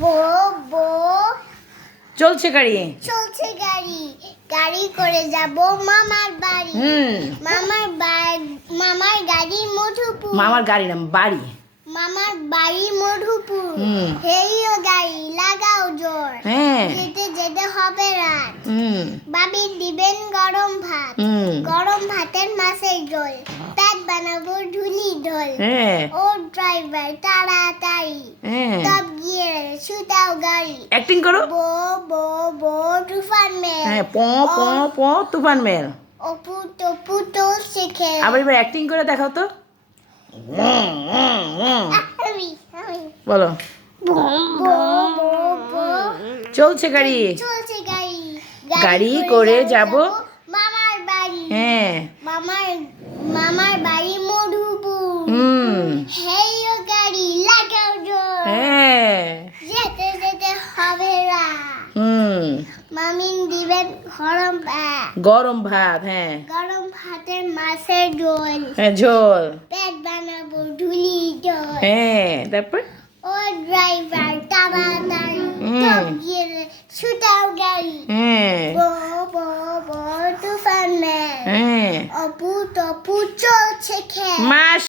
বো বো চলছে গাড়ি। চলছে গাড়ি, গাড়ি করে যাব মামার বাড়ি। মামার গাড়ি মধুপুর। মামার গাড়ি না, বাড়ি। মামার বাড়ি মধুপুর। হুম। হেইও গাড়ি লাগাও জোর। হ্যাঁ। যেতে যেতে হবে রাত। হুম। বাবি দিবেন গরম ভাত। হুম। গরম ভাতের মাছের ঝোল। পেট বানাবো ঢুলি ঢোল। হ্যাঁ। ও ড্রাইভার তাড়াতাড়ি। হ্যাঁ। টপ গিয়ারে ছুটাও গাড়ি। অ্যাক্টিং করো। বো বো বো তুফান মেল। হ্যাঁ, প প প তুফান মেল। অপু টপু চলছে খেল। আবার এবার অ্যাক্টিং করে দেখাও তো। আমি বলো। বো বো বো বো চলছে গাড়ি। চলছে গাড়ি। গাড়ি করে যাব মামার বাড়ি। হ্যাঁ। মামার বাড়ি মধুপুর। হুম। হেইও গাড়ি লাগাও জোর। হ্যাঁ। যেতে যেতে হবে রাত। হুম। মামিন দিবেন গরম ভাত। গরম ভাত। হ্যাঁ। গরম ভাতের মাছের ঝোল। হ্যাঁ, ঝোল। পেট বানাবো ঢুলি ঝোল। হ্যাঁ, তারপর ও ড্রাইভার তাড়াতাড়ি। হুম। টপ গিয়ারে ছুটাও গাড়ি। হ্যাঁ। বো বো বো তুফান মেল। হ্যাঁ। অপু টপু চলছে খেল। মা